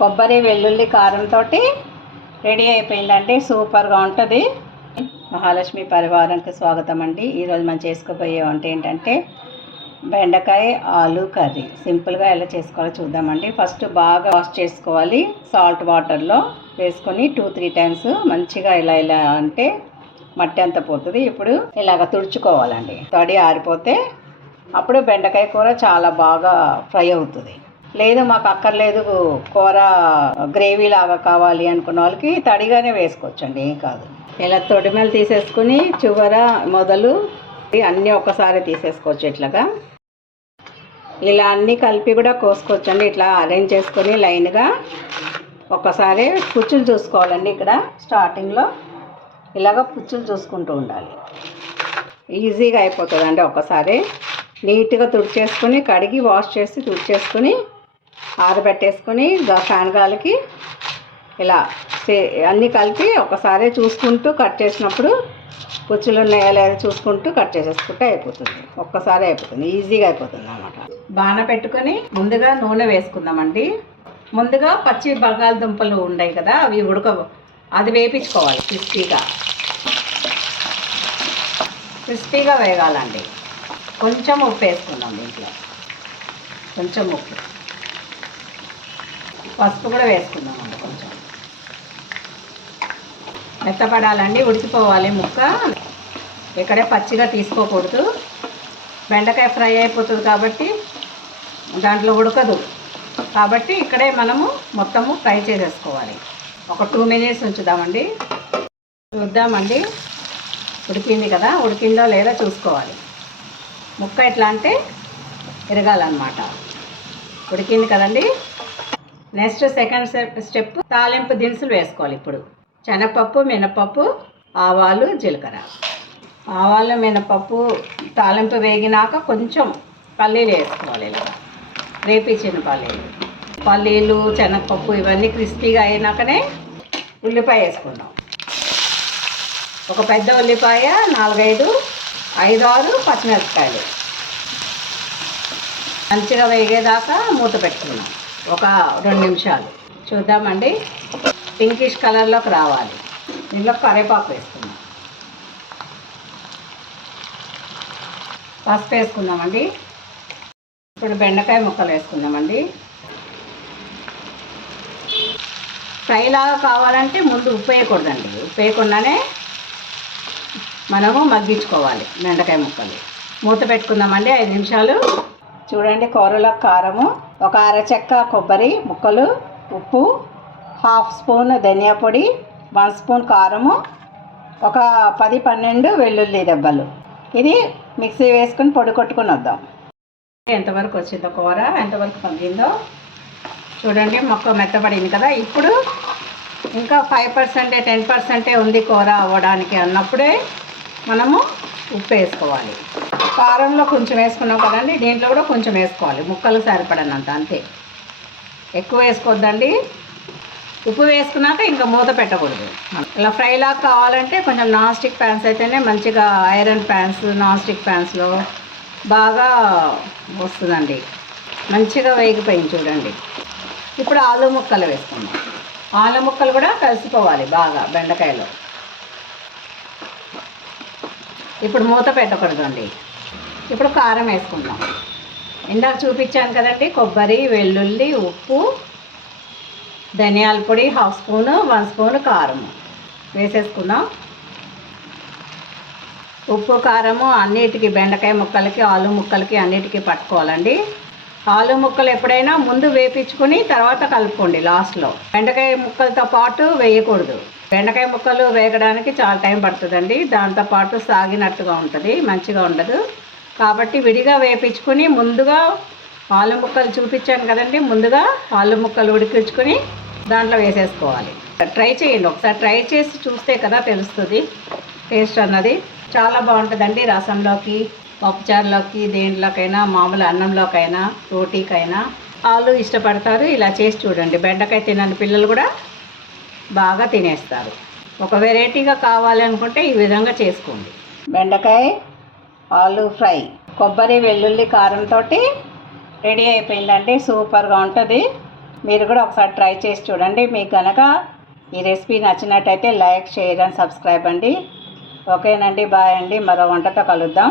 కొబ్బరి వెల్లుల్లి కారంతో రెడీ అయిపోయిందండి. సూపర్గా ఉంటుంది. మహాలక్ష్మి పరివారానికి స్వాగతం అండి. ఈరోజు మనం చేసుకోబోయే వంట ఏంటంటే బెండకాయ ఆలు కర్రీ. సింపుల్గా ఎలా చేసుకోవాలో చూద్దామండి. ఫస్ట్ బాగా వాష్ చేసుకోవాలి. సాల్ట్ వాటర్లో వేసుకొని 2-3 టైమ్స్ మంచిగా ఇలా అంటే మట్టి అంతా పోతుంది. ఇప్పుడు ఇలాగ తుడుచుకోవాలండి. తడి ఆరిపోతే అప్పుడు బెండకాయ కూర చాలా బాగా ఫ్రై అవుతుంది. లేదు మాకు అక్కర్లేదు, కూర గ్రేవీ లాగా కావాలి అనుకున్న వాళ్ళకి తడిగానే వేసుకోవచ్చండి, ఏం కాదు. ఇలా తొడిమెలు తీసేసుకుని చివర మొదలు అన్నీ ఒకసారి తీసేసుకోవచ్చు. ఇట్లాగా ఇలా అన్నీ కలిపి కూడా కోసుకోవచ్చండి. ఇట్లా అరేంజ్ చేసుకొని లైన్గా ఒకసారి పుచ్చులు చూసుకోవాలండి. ఇక్కడ స్టార్టింగ్లో ఇలాగ పుచ్చులు చూసుకుంటూ ఉండాలి. ఈజీగా అయిపోతుందండి. ఒకసారి నీట్గా తుడిచేసుకొని కడిగి వాష్ చేసి తుడిచేసుకొని ఆరబెట్టేసుకొని ఫ్యాన్ గాలికి ఇలా అన్నీ కలిపి ఒకసారి చూసుకుంటూ కట్ చేసినప్పుడు పుచ్చులు ఉన్నాయా లేదా చూసుకుంటూ కట్ చేసేసుకుంటే అయిపోతుంది. ఒక్కసారి అయిపోతుంది, ఈజీగా అయిపోతుంది అన్నమాట. బాణ పెట్టుకొని ముందుగా నూనె వేసుకుందామండి. ముందుగా పచ్చి బంగాళదుంపలు ఉన్నాయి కదా, అవి అది వేపించుకోవాలి. క్రిస్పీగా వేగాలండి. కొంచెం ఉప్పు వేసుకుందాం. దీంట్లో కొంచెం ఉప్పు, పసుపు కూడా వేసుకుందామండి. కొంచెం మెత్తపడాలండి, ఉడికిపోవాలి ముక్క. ఇక్కడే పచ్చిగా తీసుకోకూడదు. బెండకాయ ఫ్రై అయిపోతుంది కాబట్టి దాంట్లో ఉడకదు. కాబట్టి ఇక్కడే మనము మొత్తము ఫ్రై చేసేసుకోవాలి. ఒక 2 మినిట్స్ ఉంచుదామండి. చూద్దామండి, ఉడికింది కదా, ఉడికిందో లేదో చూసుకోవాలి. ముక్క ఎట్లా అంటే ఎరగాలన్నమాట. ఉడికింది కదండి. నెక్స్ట్ సెకండ్ స్టెప్ తాలింపు దినుసులు వేసుకోవాలి. ఇప్పుడు శనగపప్పు, మినపప్పు, ఆవాలు, జీలకర్ర. ఆవాలు, మినపప్పు తాలింపు వేగినాక కొంచెం పల్లీలు వేసుకోవాలి. ఇలా వేపించిన పల్లీలు, శనగపప్పు ఇవన్నీ క్రిస్పీగా అయినాకనే ఉల్లిపాయ వేసుకుందాం. ఒక పెద్ద ఉల్లిపాయ, 5-6 పచ్చిమిరపకాయలు మంచిగా వేగేదాకా మూత పెట్టుకున్నాం. ఒక 2 నిమిషాలు చూద్దామండి. పింకిష్ కలర్లోకి రావాలి. దీంట్లో కరివేపాకు వేసుకుందాం. పసుపు వేసుకుందామండి. ఇప్పుడు బెండకాయ ముక్కలు వేసుకుందామండి. ఫ్రైలాగా కావాలంటే ముందు ఉప్పు వేయకూడదండి. ఉప్పు వేయకుండానే మనము మగ్గించుకోవాలి బెండకాయ ముక్కలు. మూత పెట్టుకుందామండి 5 నిమిషాలు. చూడండి, కూరలో కారము, ఒక అరచెక్క కొబ్బరి ముక్కలు, ఉప్పు, 1/2 స్పూన్ ధనియా పొడి, 1 స్పూన్ కారము, ఒక 10-12 వెల్లుల్లి దెబ్బలు. ఇది మిక్సీ వేసుకొని పొడి కొట్టుకొని వద్దాం. ఎంతవరకు వచ్చిందో కూర, ఎంతవరకు మగ్గిందో చూడండి. మొక్క మెత్తపడింది కదా. ఇప్పుడు ఇంకా 5% 10% ఉంది కూర అవ్వడానికి అన్నప్పుడే మనము ఉప్పు వేసుకోవాలి. కారంలో కొంచెం వేసుకున్నాం కదండి, దీంట్లో కూడా కొంచెం వేసుకోవాలి. ముక్కలు సరిపడనంత, అంతే. ఎక్కువ వేసుకోవద్దండి. ఉప్పు వేసుకున్నాక ఇంకా మూత పెట్టకూడదు. ఇలా ఫ్రైలాగా కావాలంటే కొంచెం నాన్ స్టిక్ ప్యాన్స్ అయితేనే మంచిగా, ఐరన్ ప్యాన్స్, నాన్ స్టిక్ ప్యాన్స్లో బాగా వస్తుందండి. మంచిగా వేగిపోయింది చూడండి. ఇప్పుడు ఆలు ముక్కలు వేసుకుందాం. ఆలు ముక్కలు కూడా కలిసిపోవాలి బాగా బెండకాయలో. ఇప్పుడు మూత పెట్టకూడదండి. ఇప్పుడు కారం వేసుకుందాం. ఇందాక చూపించాను కదండి, కొబ్బరి, వెల్లుల్లి, ఉప్పు, ధనియాల పొడి 1/2 స్పూను, 1 స్పూన్ కారం వేసేసుకుందాం. ఉప్పు, కారము అన్నిటికీ బెండకాయ ముక్కలకి, ఆలు ముక్కలకి అన్నిటికీ పట్టుకోవాలండి. ఆలు ముక్కలు ఎప్పుడైనా ముందు వేపించుకొని తర్వాత కలుపుకోండి లాస్ట్లో. బెండకాయ ముక్కలతో పాటు వేయకూడదు. బెండకాయ ముక్కలు వేగడానికి చాలా టైం పడుతుందండి. దాంతోపాటు సాగినట్టుగా ఉంటుంది, మంచిగా ఉండదు. కాబట్టి విడిగా వేపించుకొని ముందుగా ఆలు ముక్కలు చూపించాను కదండి, ముందుగా ఆలు ముక్కలు ఉడికించుకొని దాంట్లో వేసేసుకోవాలి. ట్రై చేయండి ఒకసారి. ట్రై చేసి చూస్తే కదా తెలుస్తుంది టేస్ట్ అన్నది. చాలా బాగుంటుందండి. రసంలోకి, పప్పుచారులోకి, దేంట్లోకైనా, మామూలు అన్నంలోకైనా, రోటీకైనా ఆలు ఇష్టపడతారు. ఇలా చేసి చూడండి. బెండకాయ తినని పిల్లలు కూడా బాగా తినేస్తారు. ఒక వెరైటీగా కావాలి అనుకుంటే ఈ విధంగా చేసుకోండి. బెండకాయ ఆలు ఫ్రై కొబ్బరి, వెల్లుల్లి కారంతో రెడీ అయిపోయిందండి. సూపర్గా ఉంటుంది. మీరు కూడా ఒకసారి ట్రై చేసి చూడండి. మీకు కనుక ఈ రెసిపీ నచ్చినట్టయితే లైక్, షేర్ అండ్ సబ్స్క్రైబ్ అండి. ఓకేనండి, బాయ్ అండి. మరో వంటతో కలుద్దాం.